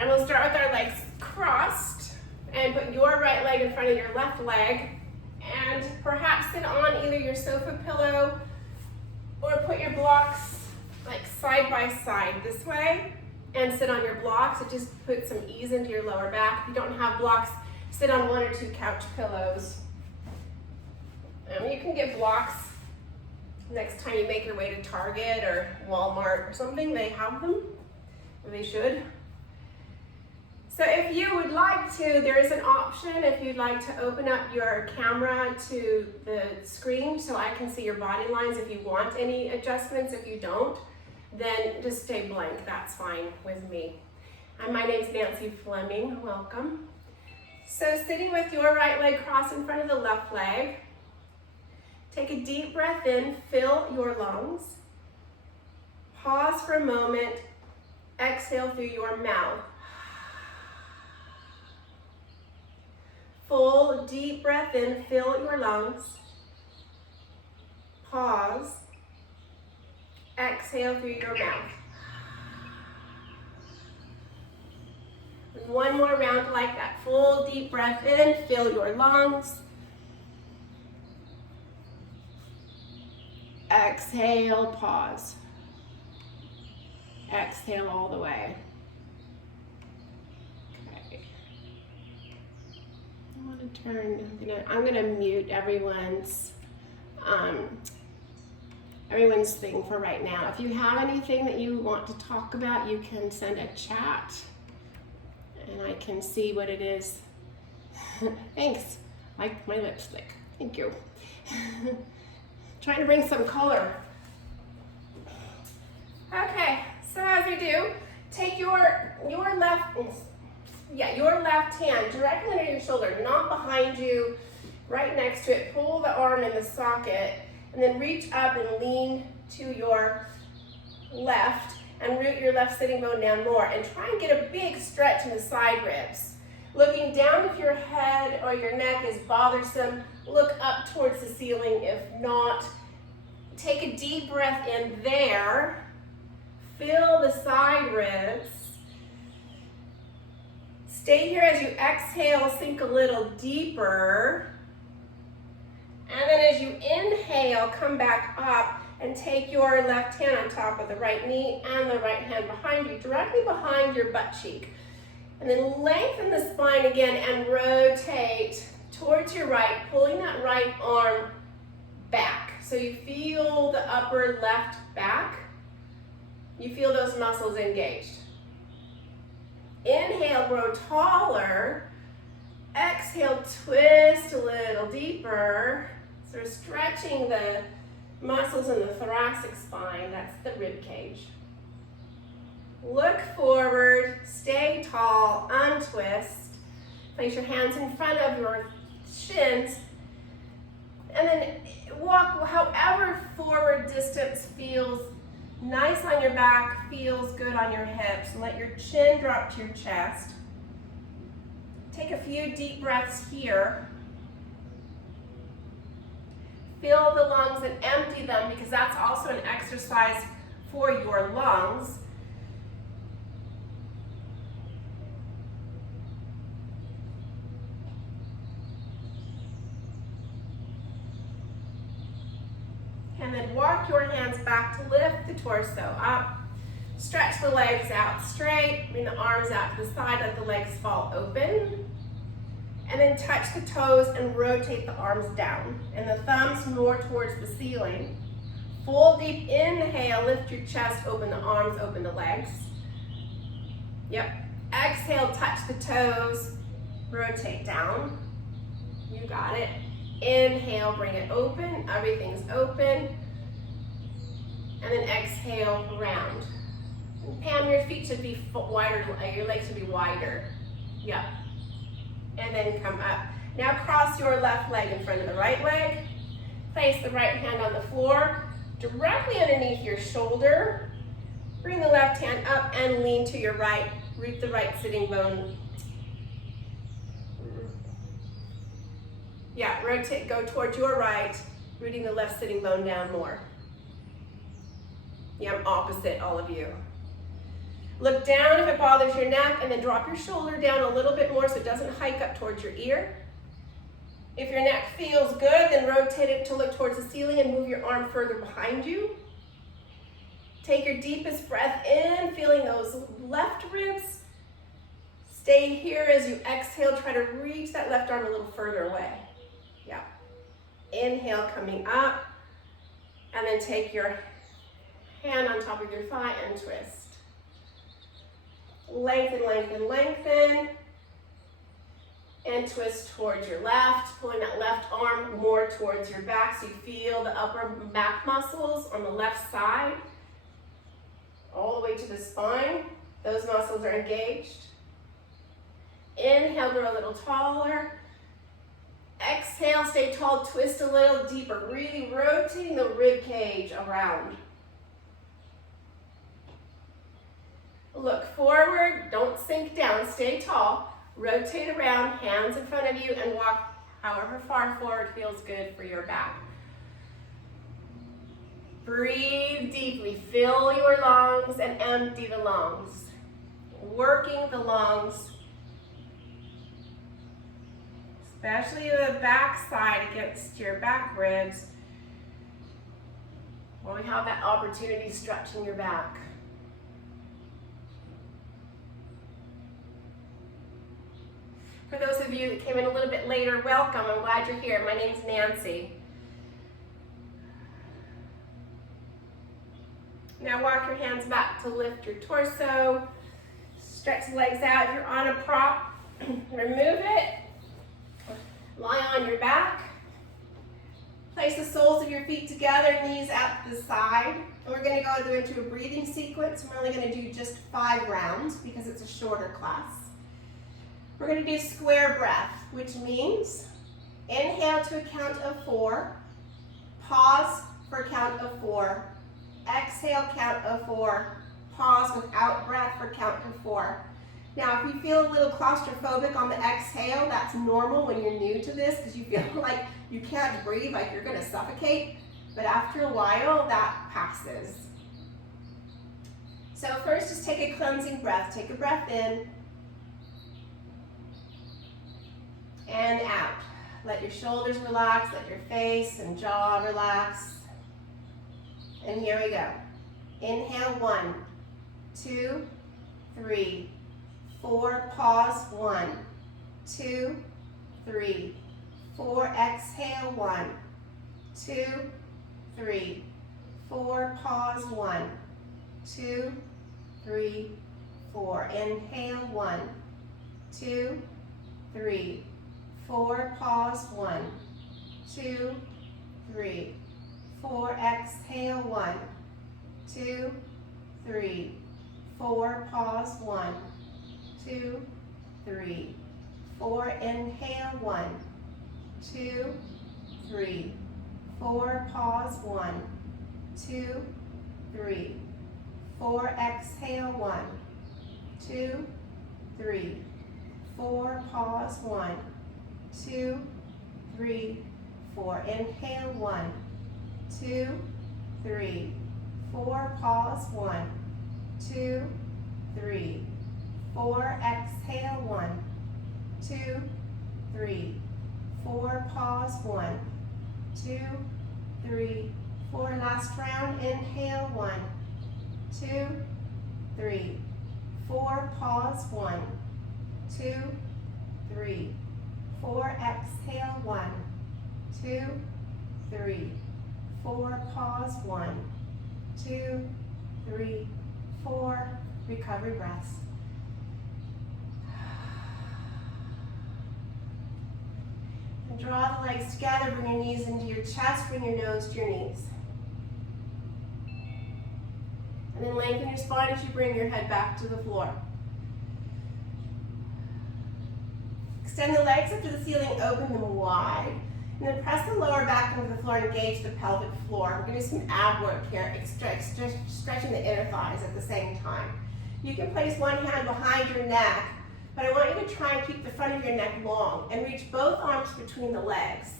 And we'll start with our legs crossed and put your right leg in front of your left leg and perhaps sit on either your sofa pillow or put your blocks like side by side this way and sit on your blocks. It just puts some ease into your lower back. If you don't have blocks, sit on 1 or 2 couch pillows. You can get blocks next time you make your way to Target or Walmart or something. They have them, or they should. So if you would like to, there is an option if you'd like to open up your camera to the screen so I can see your body lines if you want any adjustments. If you don't, then just stay blank. That's fine with me. And my name's Nancy Fleming. Welcome. So sitting with your right leg crossed in front of the left leg, take a deep breath in, fill your lungs. Pause for a moment, exhale through your mouth. Full deep breath in, fill your lungs. Pause. Exhale through your mouth. And one more round like that. Full deep breath in, fill your lungs. Exhale, pause. Exhale all the way. I'm gonna mute everyone's thing for right now. If you have anything that you want to talk about, you can send a chat and I can see what it is. Thanks. Like my lipstick. Thank you. Trying to bring some color. Okay, so as we do, take your left hand directly under your shoulder, not behind you, right next to it. Pull the arm in the socket and then reach up and lean to your left and root your left sitting bone down more and try and get a big stretch in the side ribs. Looking down if your head or your neck is bothersome, look up towards the ceiling. If not, take a deep breath in there. Fill the side ribs. Stay here as you exhale, sink a little deeper. And then as you inhale, come back up and take your left hand on top of the right knee and the right hand behind you, directly behind your butt cheek. And then lengthen the spine again and rotate towards your right, pulling that right arm back. So you feel the upper left back. You feel those muscles engaged. Inhale, grow taller. Exhale, twist a little deeper. Sort of stretching the muscles in the thoracic spine. That's the rib cage. Look forward, stay tall, untwist. Place your hands in front of your shins. And then walk however forward distance feels nice on your back, feels good on your hips. And let your chin drop to your chest. Take a few deep breaths here. Fill the lungs and empty them because that's also an exercise for your lungs. And then walk your hands back to lift the torso up. Stretch the legs out straight. Bring the arms out to the side. Let the legs fall open. And then touch the toes and rotate the arms down. And the thumbs more towards the ceiling. Full deep inhale. Lift your chest. Open the arms. Open the legs. Yep. Exhale. Touch the toes. Rotate down. You got it. Inhale, bring it open, everything's open. And then exhale, round. And Pam, your feet should be wider, your legs should be wider. Yep. And then come up. Now cross your left leg in front of the right leg. Place the right hand on the floor, directly underneath your shoulder. Bring the left hand up and lean to your right. Root the right sitting bone. Yeah, rotate, go towards your right, rooting the left sitting bone down more. Yeah, I'm opposite all of you. Look down if it bothers your neck, and then drop your shoulder down a little bit more so it doesn't hike up towards your ear. If your neck feels good, then rotate it to look towards the ceiling and move your arm further behind you. Take your deepest breath in, feeling those left ribs. Stay here as you exhale. Try to reach that left arm a little further away. Yeah. Inhale, coming up. And then take your hand on top of your thigh and twist. Lengthen, lengthen, lengthen. And twist towards your left, pulling that left arm more towards your back so you feel the upper back muscles on the left side. All the way to the spine. Those muscles are engaged. Inhale, grow a little taller. Exhale, stay tall, twist a little deeper, really rotating the rib cage around. Look forward, don't sink down, stay tall. Rotate around, hands in front of you, and walk however far forward feels good for your back. Breathe deeply, fill your lungs and empty the lungs. Working the lungs, especially the back side against your back ribs, when we have that opportunity stretching your back. For those of you that came in a little bit later, welcome. I'm glad you're here. My name's Nancy. Now walk your hands back to lift your torso. Stretch the legs out. If you're on a prop, remove it. Lie on your back. Place the soles of your feet together, knees at the side. And we're going to go into a breathing sequence. We're only going to do just 5 rounds because it's a shorter class. We're going to do square breath, which means inhale to a count of 4, pause for a count of 4, exhale count of 4, pause without breath for count of 4. Now, if you feel a little claustrophobic on the exhale, that's normal when you're new to this because you feel like you can't breathe, like you're going to suffocate. But after a while, that passes. So first, just take a cleansing breath. Take a breath in and out. Let your shoulders relax, let your face and jaw relax. And here we go. Inhale, 1, 2, 3, 4, pause, 1, 2, 3, 4, exhale, 1, 2, 3, 4, pause, 1, 2, 3, 4, inhale, 1, 2, 3, 4, pause, 1, 2, 3, 4, exhale, 1, 2, 3, 4, pause, 1, 2, 3, 4, inhale, 1, 2, 3, 4, pause, 1, 2, 3, 4, exhale, 1, 2, 3, 4, pause, 1, 2, 3, 4, inhale, 1, 2, 3, 4, pause, 1, 2, 3, 4, exhale, 1, 2, 3, 4, pause, 1, 2, 3, 4, last round, inhale, 1, 2, 3, 4, pause, 1, 2, 3, 4, exhale, 1, 2, 3, 4, pause, 1, 2, 3, 4, recovery breaths. And draw the legs together, bring your knees into your chest, bring your nose to your knees. And then lengthen your spine as you bring your head back to the floor. Extend the legs up to the ceiling, open them wide. And then press the lower back into the floor, engage the pelvic floor. We're going to do some ab work here, stretching the inner thighs at the same time. You can place one hand behind your neck, but I want you to try and keep the front of your neck long and reach both arms between the legs.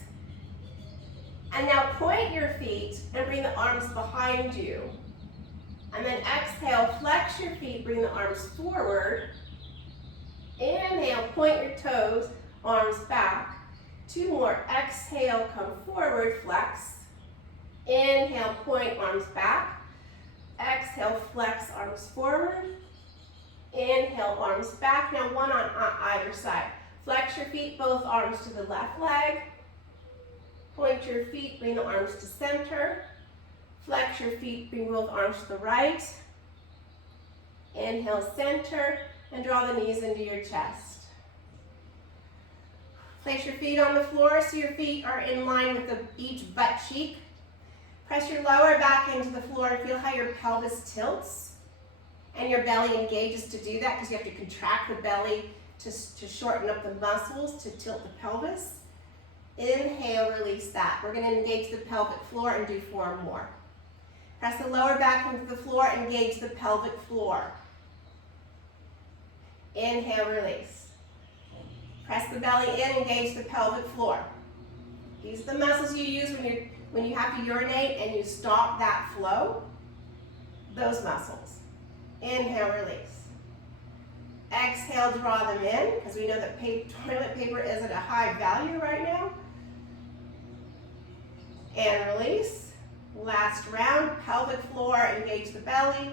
And now point your feet and bring the arms behind you. And then exhale, flex your feet, bring the arms forward. Inhale, point your toes, arms back. 2 more, exhale, come forward, flex. Inhale, point, arms back. Exhale, flex, arms forward. Inhale, arms back. Now 1 on either side. Flex your feet, both arms to the left leg. Point your feet, bring the arms to center. Flex your feet, bring both arms to the right. Inhale, center, and draw the knees into your chest. Place your feet on the floor so your feet are in line with each butt cheek. Press your lower back into the floor and feel how your pelvis tilts and your belly engages to do that, because you have to contract the belly to shorten up the muscles to tilt the pelvis. Inhale, release that. We're going to engage the pelvic floor and do 4 more. Press the lower back into the floor, engage the pelvic floor. Inhale, release. Press the belly in, engage the pelvic floor. These are the muscles you use when you have to urinate and you stop that flow. Those muscles. Inhale, release. Exhale, draw them in, because we know that toilet paper is at a high value right now. And release. Last round, pelvic floor, engage the belly.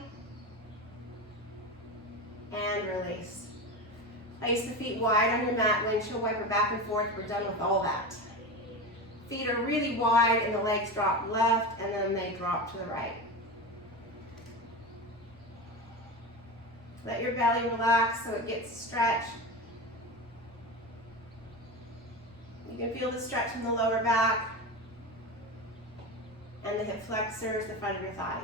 And release. Place the feet wide on your mat, windshield wiper back and forth. We're done with all that. Feet are really wide and the legs drop left and then they drop to the right. Let your belly relax so it gets stretched. You can feel the stretch in the lower back and the hip flexors, the front of your thighs.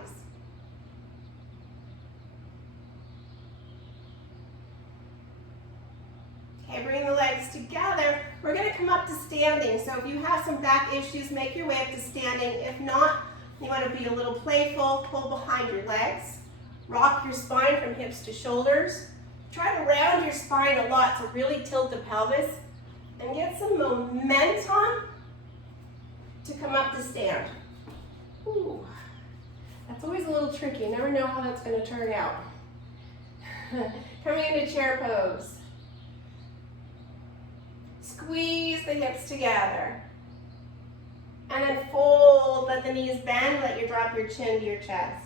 Okay, bring the legs together. We're going to come up to standing. So if you have some back issues, make your way up to standing. If not, you want to be a little playful. Pull behind your legs. Rock your spine from hips to shoulders. Try to round your spine a lot to really tilt the pelvis and get some momentum to come up to stand. Ooh, that's always a little tricky. You never know how that's going to turn out. Coming into chair pose. Squeeze the hips together. And then fold, let the knees bend, let you drop your chin to your chest.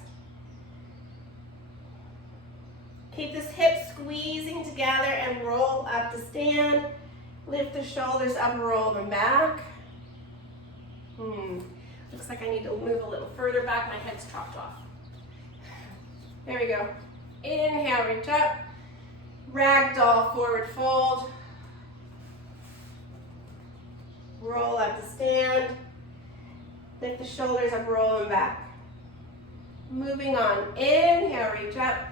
Keep this hip squeezing together and roll up to stand. Lift the shoulders up and roll them back. Looks like I need to move a little further back. My head's chopped off. There we go. Inhale, reach up. Ragdoll, forward fold. Roll up to stand. Lift the shoulders up, roll them back. Moving on. Inhale, reach up.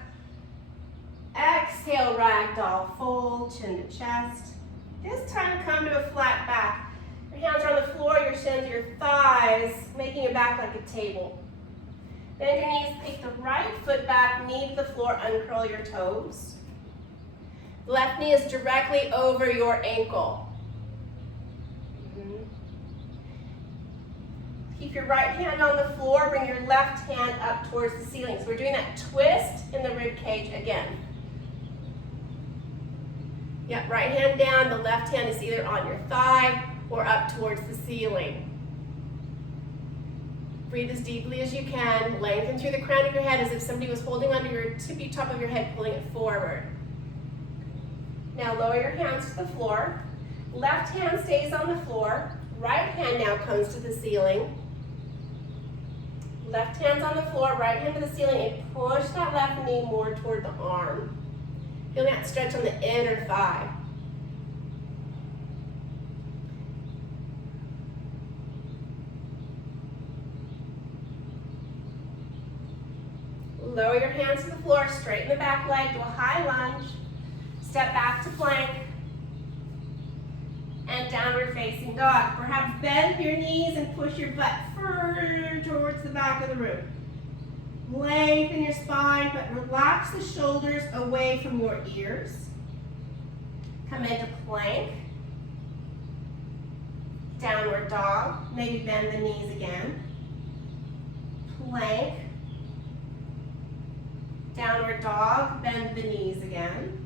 Exhale, ragdoll, fold, chin to chest. This time come to a flat back. Your hands are on the floor, your shins are your thighs, making your back like a table. Bend your knees, take the right foot back, knee to the floor, uncurl your toes. Left knee is directly over your ankle. Keep your right hand on the floor, bring your left hand up towards the ceiling. So we're doing that twist in the rib cage again. Yep, right hand down, the left hand is either on your thigh or up towards the ceiling. Breathe as deeply as you can. Lengthen through the crown of your head as if somebody was holding onto your tippy top of your head, pulling it forward. Now lower your hands to the floor. Left hand stays on the floor. Right hand now comes to the ceiling. Left hand's on the floor, right hand to the ceiling, and push that left knee more toward the arm. Feel that stretch on the inner thigh. Lower your hands to the floor, straighten the back leg, do a high lunge, step back to plank, and downward facing dog. Perhaps bend your knees and push your butt further towards the back of the room. Lengthen your spine, but relax the shoulders away from your ears. Come into plank. Downward dog. Maybe bend the knees again. Plank. Downward dog, bend the knees again.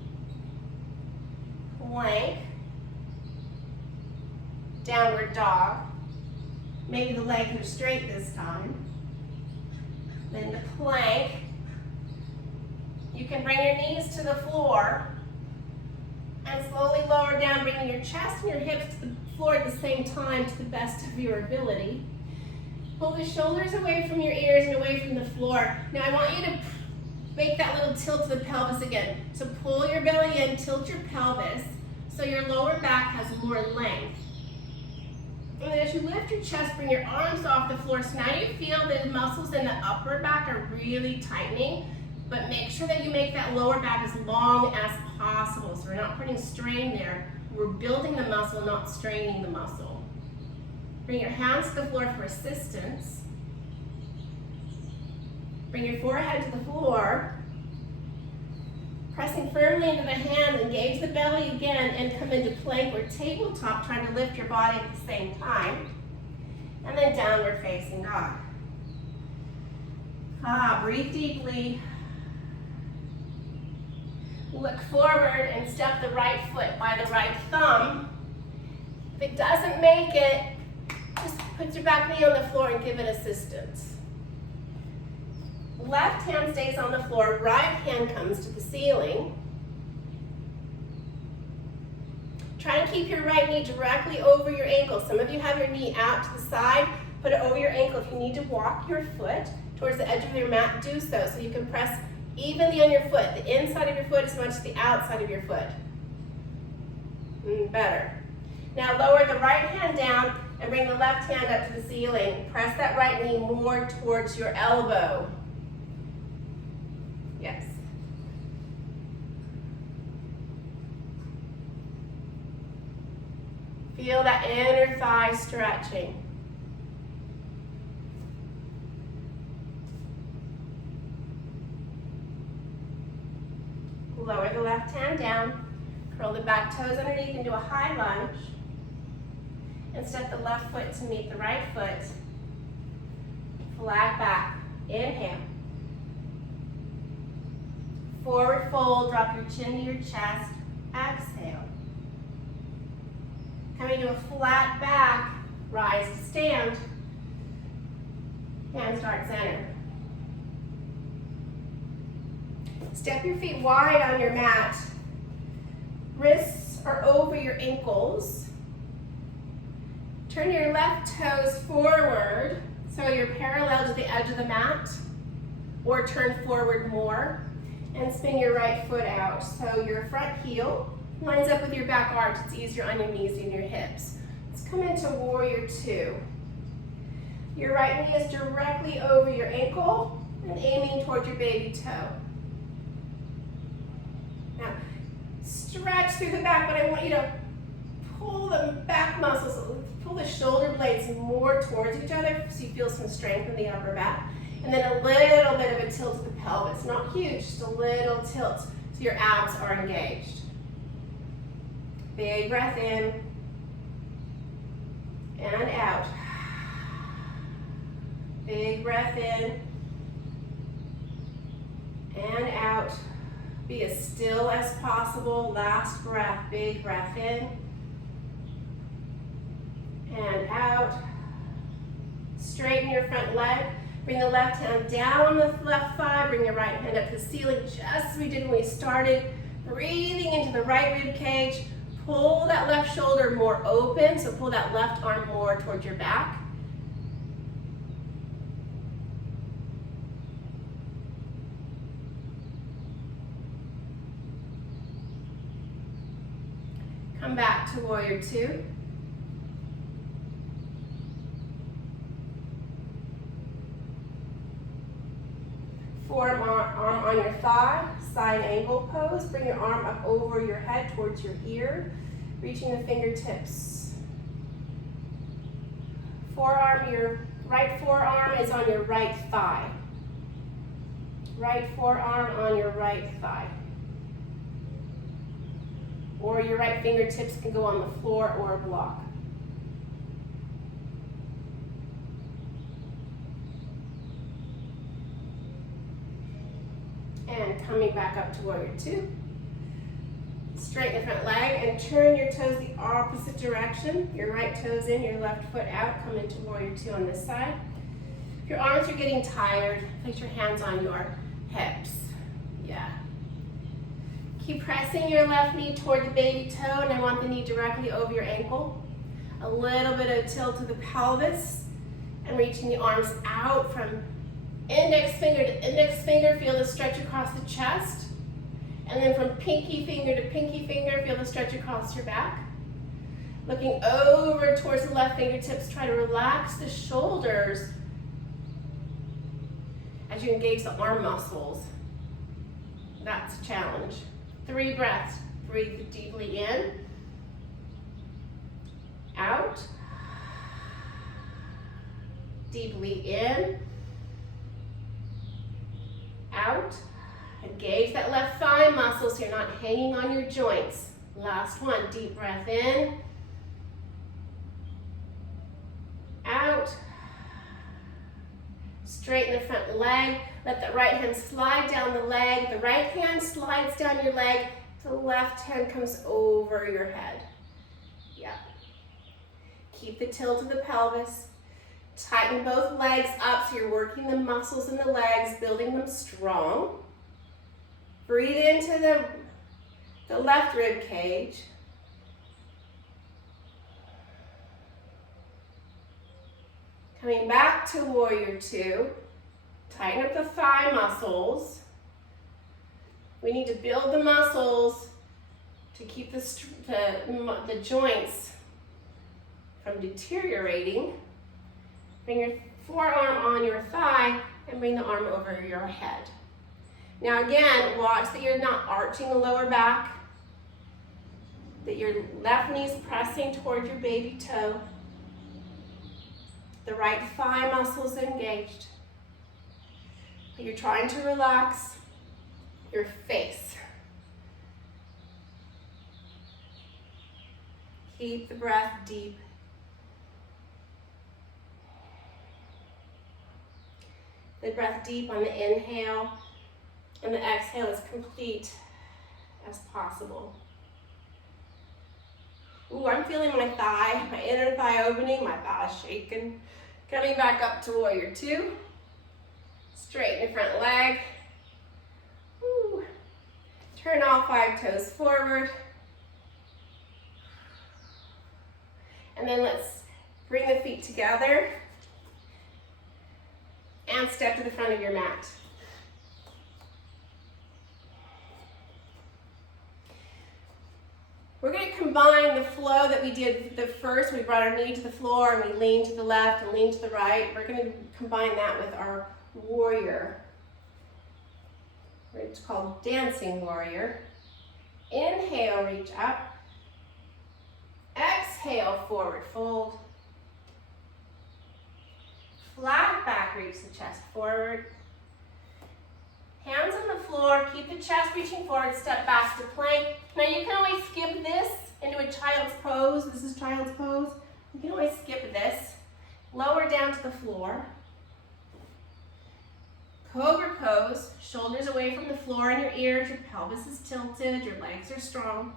Plank. Downward dog. Maybe the legs are straight this time. Then the plank. You can bring your knees to the floor and slowly lower down, bringing your chest and your hips to the floor at the same time to the best of your ability. Pull the shoulders away from your ears and away from the floor. Now I want you to make that little tilt to the pelvis again. So pull your belly in, tilt your pelvis so your lower back has more length. And then as you lift your chest, bring your arms off the floor. So now you feel the muscles in the upper back are really tightening, but make sure that you make that lower back as long as possible. So we're not putting strain there. We're building the muscle, not straining the muscle. Bring your hands to the floor for assistance. Bring your forehead to the floor. Pressing firmly into the hands, engage the belly again, and come into plank or tabletop, trying to lift your body at the same time. And then downward facing dog. Breathe deeply. Look forward and step the right foot by the right thumb. If it doesn't make it, just put your back knee on the floor and give it assistance. Left hand stays on the floor, right hand comes to the ceiling. Try and keep your right knee directly over your ankle. Some of you have your knee out to the side, put it over your ankle. If you need to walk your foot towards the edge of your mat, do so you can press evenly on your foot, the inside of your foot as much as the outside of your foot. Better. Now lower the right hand down and bring the left hand up to the ceiling. Press that right knee more towards your elbow. Yes. Feel that inner thigh stretching. Lower the left hand down, curl the back toes underneath into a high lunge, and step the left foot to meet the right foot. Flat back, inhale. Forward fold, drop your chin to your chest, exhale. Coming to a flat back, rise to stand. Hands start center. Step your feet wide on your mat. Wrists are over your ankles. Turn your left toes forward so you're parallel to the edge of the mat, or turn forward more. And spin your right foot out so your front heel lines up with your back arch. It's easier on your knees and your hips. Let's come into warrior two. Your right knee is directly over your ankle and aiming toward your baby toe. Now, stretch through the back, but I want you to pull the back muscles, pull the shoulder blades more towards each other so you feel some strength in the upper back. And then a little bit of a tilt to the pelvis. Not huge, just a little tilt so your abs are engaged. Big breath in and out. Big breath in and out. Be as still as possible. Last breath. Big breath in and out. Straighten your front leg. Bring the left hand down the left thigh. Bring your right hand up to the ceiling, just as we did when we started. Breathing into the right rib cage. Pull that left shoulder more open, so pull that left arm more towards your back. Come back to warrior two. Forearm arm on your thigh, side angle pose. Bring your arm up over your head towards your ear, reaching the fingertips. Forearm, your right forearm is on your right thigh. Right forearm on your right thigh. Or your right fingertips can go on the floor or a block. And Coming back up to warrior two. Straighten the front leg and turn your toes the opposite direction. Your right toes in, your left foot out. Come into warrior two on this side. If your arms are getting tired, place your hands on your hips. Yeah. Keep pressing your left knee toward the baby toe, and I want the knee directly over your ankle. A little bit of tilt to the pelvis, and reaching the arms out from index finger to index finger. Feel the stretch across the chest. And then from pinky finger to pinky finger, feel the stretch across your back. Looking over towards the left fingertips, try to relax the shoulders as you engage the arm muscles. That's a challenge. 3 breaths. Breathe deeply in, out, deeply in, out. Engage that left thigh muscle so you're not hanging on your joints. Last one, deep breath in, out. Straighten the front leg. Let the right hand slide down the leg. The right hand slides down your leg. The left hand comes over your head. Yeah. Keep the tilt of the pelvis. Tighten both legs up so you're working the muscles in the legs, building them strong. Breathe into the left rib cage. Coming back to warrior two. Tighten up the thigh muscles. We need to build the muscles to keep the joints from deteriorating. Bring your forearm on your thigh and bring the arm over your head. Now again, watch that you're not arching the lower back, that your left knee is pressing toward your baby toe. The right thigh muscle is engaged. You're trying to relax your face. Keep the breath deep. The breath deep on the inhale, and the exhale as complete as possible. Ooh, I'm feeling my thigh, my inner thigh opening, my thigh shaking. Coming back up to warrior two. Straighten your front leg. Ooh. Turn all 5 toes forward. And then let's bring the feet together and step to the front of your mat. We're going to combine the flow that we did the first. We brought our knee to the floor and we leaned to the left and leaned to the right. We're going to combine that with our warrior. It's called dancing warrior. Inhale, reach up. Exhale, forward fold. Flat back, reach the chest forward. Hands on the floor, keep the chest reaching forward, step back to plank. Now you can always skip this into a child's pose. This is child's pose. You can always skip this. Lower down to the floor. Cobra pose, shoulders away from the floor and your ears, your pelvis is tilted, your legs are strong.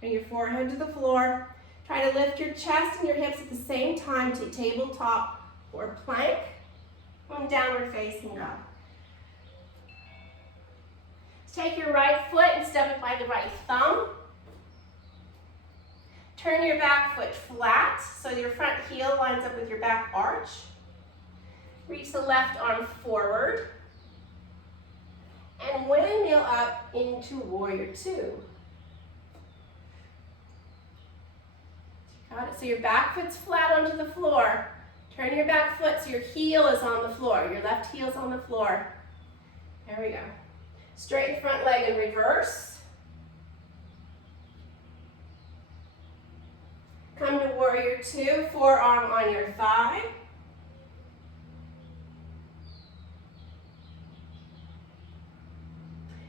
Bring your forehead to the floor. Try to lift your chest and your hips at the same time to tabletop or plank. And downward facing dog. Take your right foot and step it by the right thumb. Turn your back foot flat so your front heel lines up with your back arch. Reach the left arm forward. And windmill up into warrior two. Got it? So your back foot's flat onto the floor. Turn your back foot so your heel is on the floor. Your left heel is on the floor. There we go. Straighten front leg in reverse. Come to warrior two, forearm on your thigh.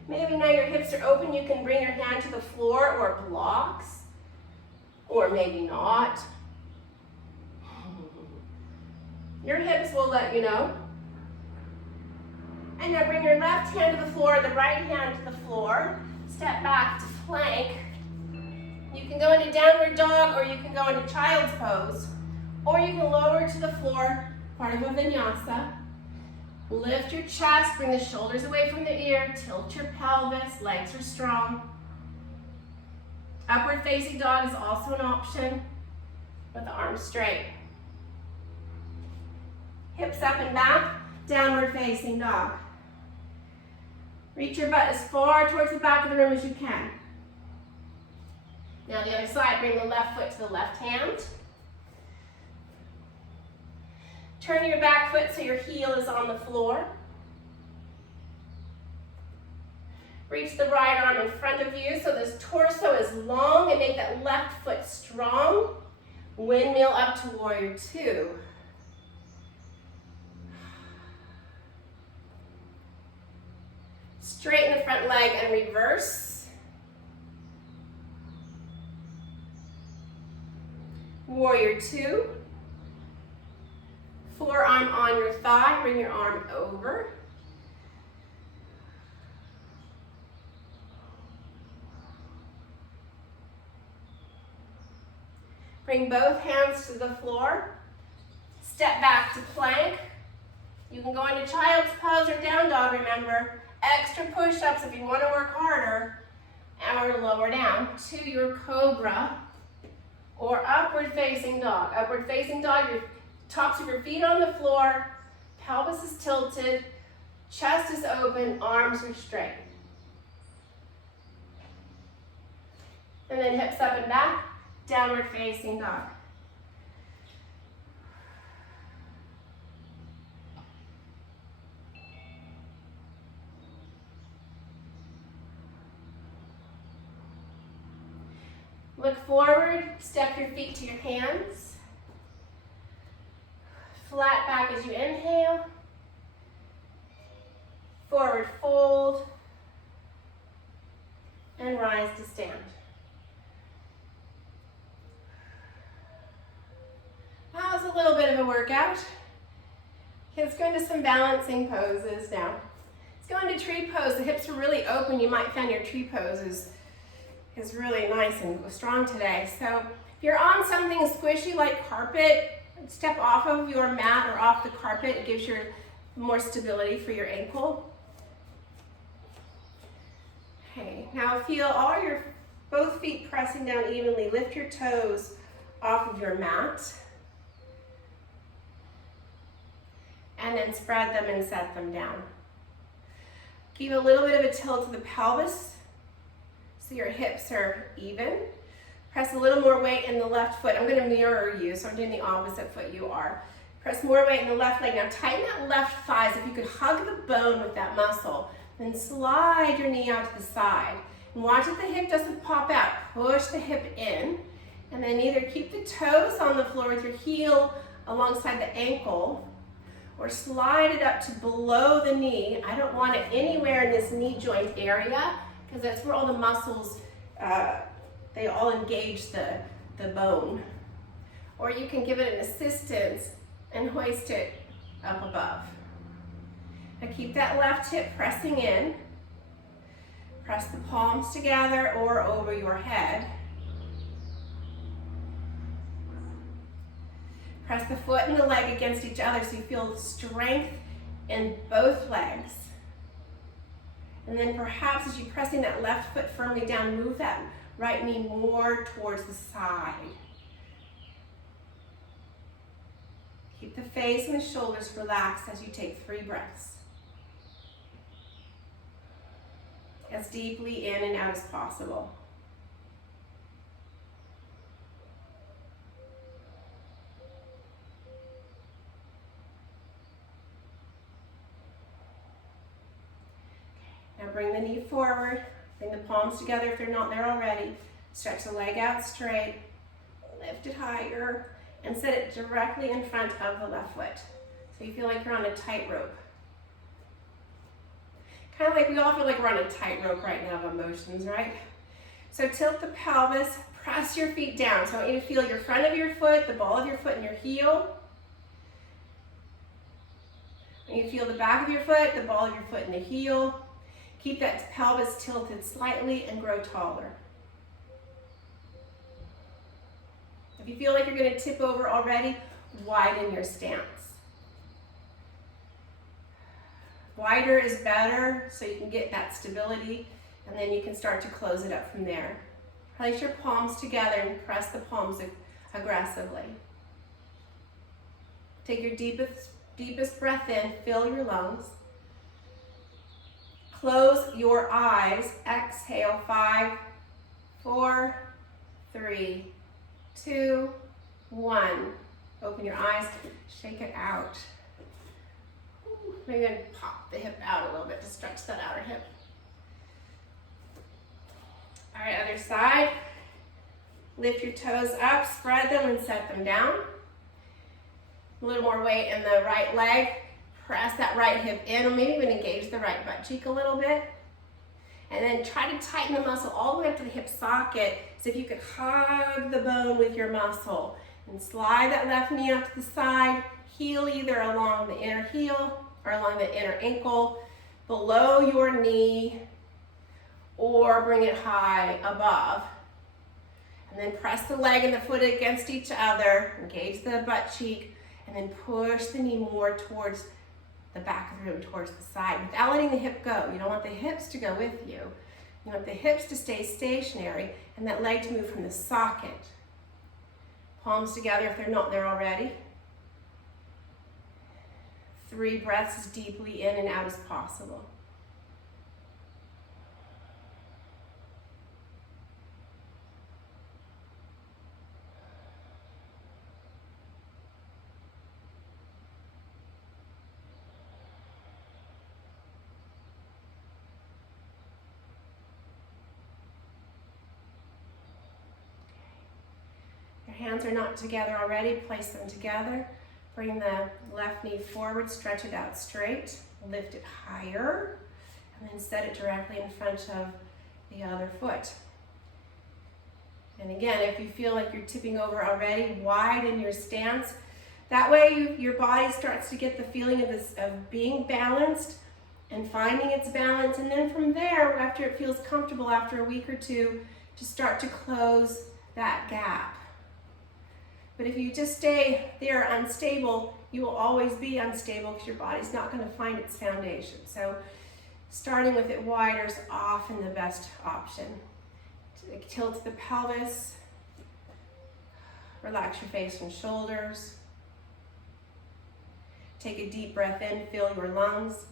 Maybe now your hips are open, you can bring your hand to the floor or blocks, or maybe not. Your hips will let you know. And now bring your left hand to the floor, the right hand to the floor. Step back to plank. You can go into downward dog, or you can go into child's pose, or you can lower to the floor, part of a vinyasa. Lift your chest, bring the shoulders away from the ear, tilt your pelvis, legs are strong. Upward facing dog is also an option with the arms straight. Hips up and back, downward facing dog. Reach your butt as far towards the back of the room as you can. Now the other side, bring the left foot to the left hand. Turn your back foot so your heel is on the floor. Reach the right arm in front of you so this torso is long, and make that left foot strong. Windmill up to warrior two. Straighten the front leg and reverse. Warrior two. Forearm on your thigh, bring your arm over. Bring both hands to the floor. Step back to plank. You can go into child's pose or down dog, remember. Extra push-ups if you want to work harder, or lower down to your cobra or upward facing dog. Upward facing dog, your tops of your feet on the floor, pelvis is tilted, chest is open, arms are straight. And then hips up and back, downward facing dog. Look forward, step your feet to your hands. Flat back as you inhale. Forward fold. And rise to stand. That was a little bit of a workout. Let's go into some balancing poses now. Let's go into tree pose. The hips are really open. You might find your tree pose is really nice and strong today. So if you're on something squishy like carpet, step off of your mat or off the carpet. It gives you more stability for your ankle. Okay, now feel all your both feet pressing down evenly. Lift your toes off of your mat. And then spread them and set them down. Give a little bit of a tilt to the pelvis so your hips are even. Press a little more weight in the left foot. I'm going to mirror you, so I'm doing the opposite foot you are. Press more weight in the left leg. Now tighten that left thigh. So if you could hug the bone with that muscle, then slide your knee out to the side. And watch if the hip doesn't pop out. Push the hip in, and then either keep the toes on the floor with your heel alongside the ankle, or slide it up to below the knee. I don't want it anywhere in this knee joint area, because that's where all the muscles, they all engage the bone. Or you can give it an assistance and hoist it up above. Now keep that left hip pressing in. Press the palms together or over your head. Press the foot and the leg against each other so you feel strength in both legs. And then perhaps as you're pressing that left foot firmly down, move that right knee more towards the side. Keep the face and the shoulders relaxed as you take 3 breaths. As deeply in and out as possible. Now bring the knee forward, bring the palms together if they're not there already. Stretch the leg out straight, lift it higher, and set it directly in front of the left foot. So you feel like you're on a tightrope. Kind of like we all feel like we're on a tightrope right now of emotions, right? So tilt the pelvis, press your feet down. So I want you to feel your front of your foot, the ball of your foot, and your heel. And you feel the back of your foot, the ball of your foot, and the heel. Keep that pelvis tilted slightly and grow taller. If you feel like you're going to tip over already, widen your stance. Wider is better so you can get that stability, and then you can start to close it up from there. Place your palms together and press the palms aggressively. Take your deepest breath in, fill your lungs. Close your eyes. Exhale, 5, 4, 3, 2, 1. Open your eyes, shake it out. Maybe pop the hip out a little bit to stretch that outer hip. All right, other side. Lift your toes up, spread them and set them down. A little more weight in the right leg. Press that right hip in, or maybe even engage the right butt cheek a little bit. And then try to tighten the muscle all the way up to the hip socket, as if you could hug the bone with your muscle. And slide that left knee out to the side, heel either along the inner heel or along the inner ankle, below your knee, or bring it high above. And then press the leg and the foot against each other, engage the butt cheek, and then push the knee more towards the back of the room, towards the side, without letting the hip go. You don't want the hips to go with you. You want the hips to stay stationary and that leg to move from the socket. Palms together if they're not there already. 3 breaths as deeply in and out as possible. Hands are not together already, place them together. Bring the left knee forward, stretch it out straight, lift it higher, and then set it directly in front of the other foot. And again, if you feel like you're tipping over already, widen your stance. That way your body starts to get the feeling of being balanced and finding its balance. And then from there, after it feels comfortable after a week or two, to start to close that gap. But if you just stay there unstable, you will always be unstable because your body's not going to find its foundation. So starting with it wider is often the best option. Tilt the pelvis, relax your face and shoulders. Take a deep breath in, fill your lungs.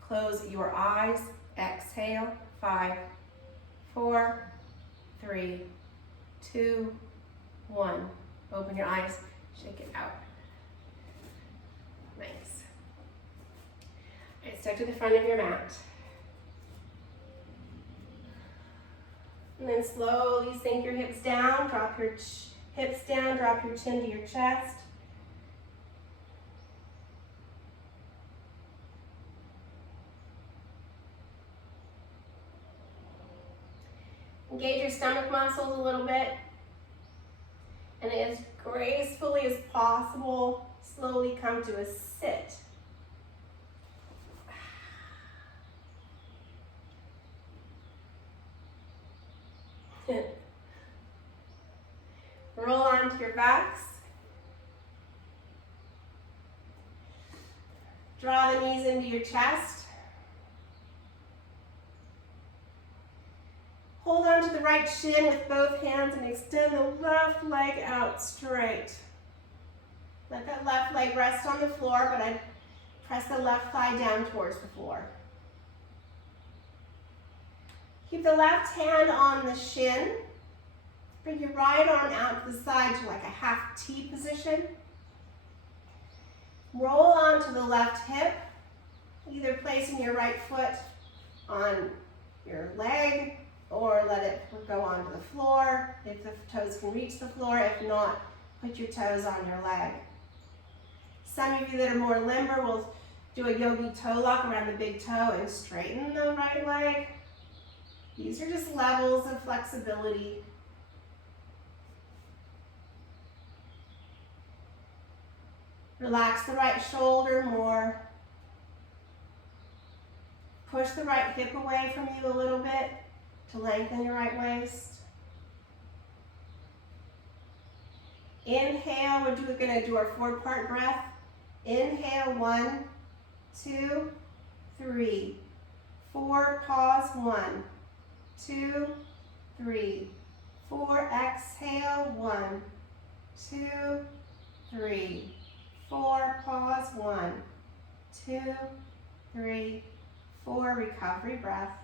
Close your eyes, exhale, 5, 4, 3, 2, 1. Open your eyes, shake it out. Nice. All right, step to the front of your mat. And then slowly sink your hips down, drop your hips down, drop your chin to your chest. Engage your stomach muscles a little bit. And as gracefully as possible, slowly come to a sit. Roll onto your backs. Draw the knees into your chest. Hold on to the right shin with both hands and extend the left leg out straight. Let that left leg rest on the floor, but I press the left thigh down towards the floor. Keep the left hand on the shin. Bring your right arm out to the side to like a half T position. Roll onto the left hip, either placing your right foot on your leg or let it go onto the floor if the toes can reach the floor. If not, put your toes on your leg. Some of you that are more limber will do a yogi toe lock around the big toe and straighten the right leg. These are just levels of flexibility. Relax the right shoulder more. Push the right hip away from you a little bit to lengthen your right waist. Inhale, we're going to do our 4-part breath. Inhale, 1, 2, 3, 4, pause, 1, 2, 3, 4, exhale, 1, 2, 3, 4, pause, 1, 2, 3, 4, recovery breath.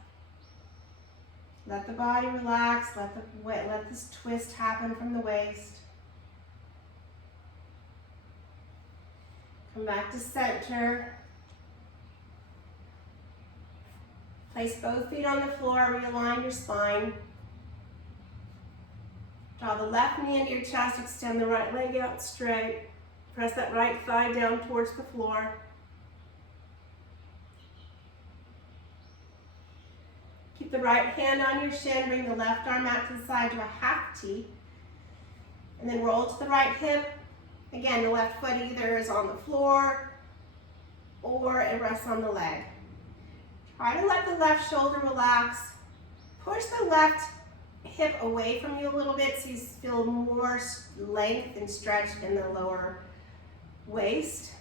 Let the body relax, let this twist happen from the waist. Come back to center. Place both feet on the floor, realign your spine. Draw the left knee into your chest, extend the right leg out straight. Press that right thigh down towards the floor. Keep the right hand on your shin, bring the left arm out to the side to a half T. And then roll to the right hip. Again, the left foot either is on the floor or it rests on the leg. Try to let the left shoulder relax. Push the left hip away from you a little bit so you feel more length and stretch in the lower waist.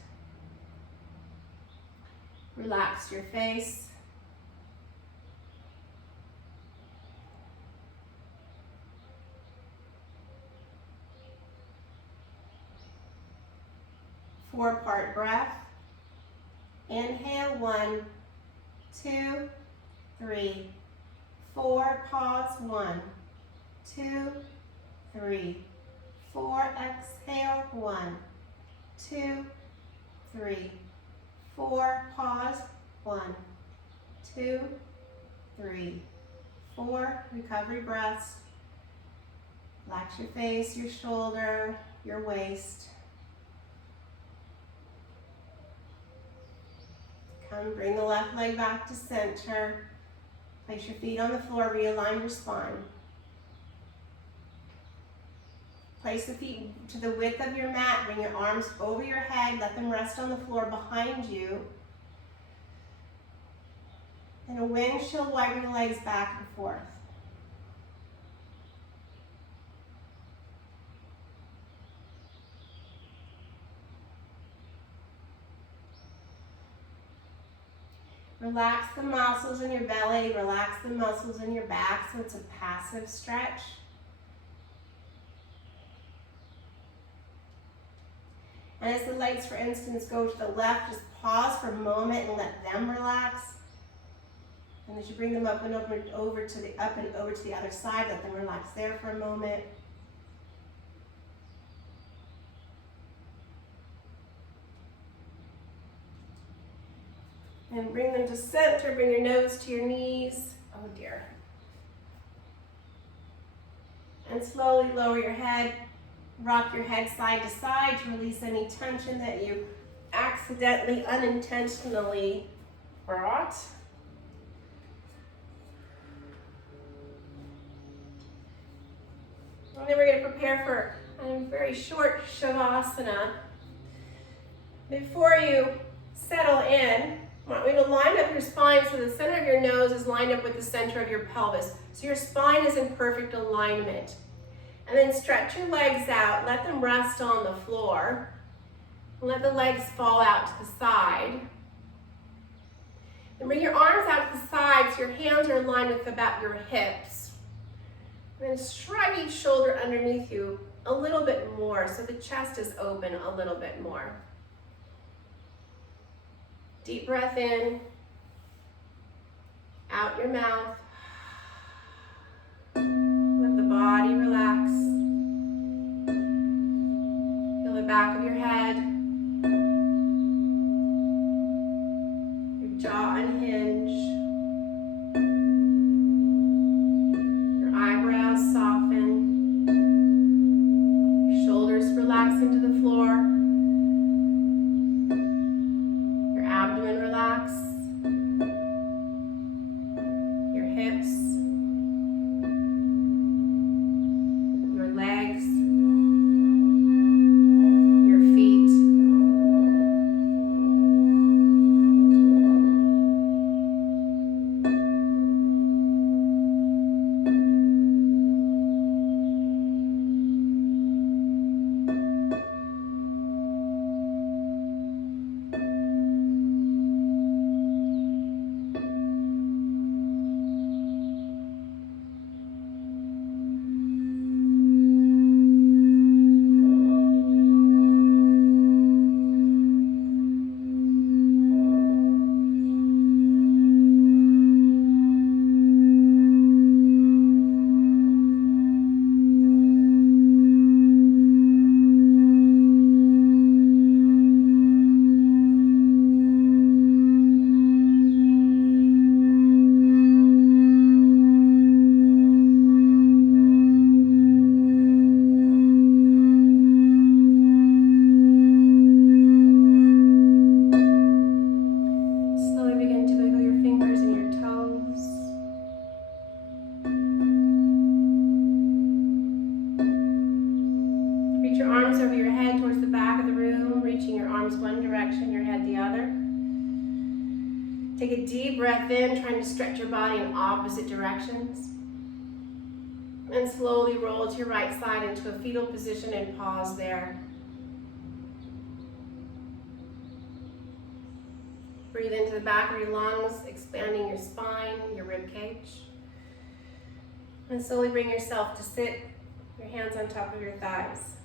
Relax your face. Four-part breath. Inhale, 1, 2, 3, 4, pause, 1, 2, 3, 4, exhale, 1, 2, 3, 4, pause, 1, 2, 3, 4, recovery breaths. Relax your face, your shoulder, your waist. Come, bring the left leg back to center. Place your feet on the floor, realign your spine. Place the feet to the width of your mat, bring your arms over your head, let them rest on the floor behind you. And a windshield wipe your legs back and forth. Relax the muscles in your belly, relax the muscles in your back so it's a passive stretch. And as the legs, for instance, go to the left, just pause for a moment and let them relax. And as you bring them up and over to the other side, let them relax there for a moment. And bring them to center, bring your nose to your knees. Oh dear. And slowly lower your head, rock your head side to side to release any tension that you accidentally, unintentionally brought. And then we're going to prepare for a very short Savasana. Before you settle in, I want you to line up your spine so the center of your nose is lined up with the center of your pelvis. So your spine is in perfect alignment. And then stretch your legs out, let them rest on the floor. And let the legs fall out to the side. And bring your arms out to the side so your hands are aligned with about your hips. And then shrug each shoulder underneath you a little bit more so the chest is open a little bit more. Deep breath in, out your mouth. Let the body relax. Feel the back of your head, your jaw unhinge, your eyebrows soften, your shoulders relax into the floor. Abdomen relax, your arms over your head towards the back of the room, reaching your arms one direction, your head the other. Take a deep breath in, trying to stretch your body in opposite directions. And slowly roll to your right side into a fetal position and pause there. Breathe into the back of your lungs, expanding your spine, your rib cage. And slowly bring yourself to sit, your hands on top of your thighs.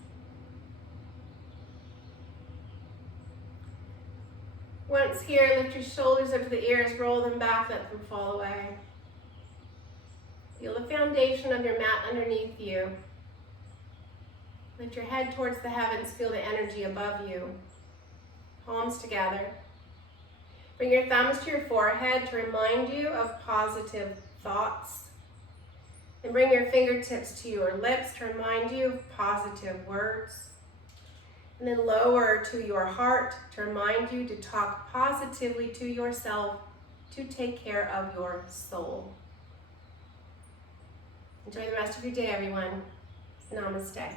Once here, lift your shoulders up to the ears, roll them back, let them fall away. Feel the foundation of your mat underneath you. Lift your head towards the heavens, feel the energy above you. Palms together. Bring your thumbs to your forehead to remind you of positive thoughts. And bring your fingertips to your lips to remind you of positive words. And then lower to your heart to remind you to talk positively to yourself to take care of your soul. Enjoy the rest of your day, everyone. Namaste.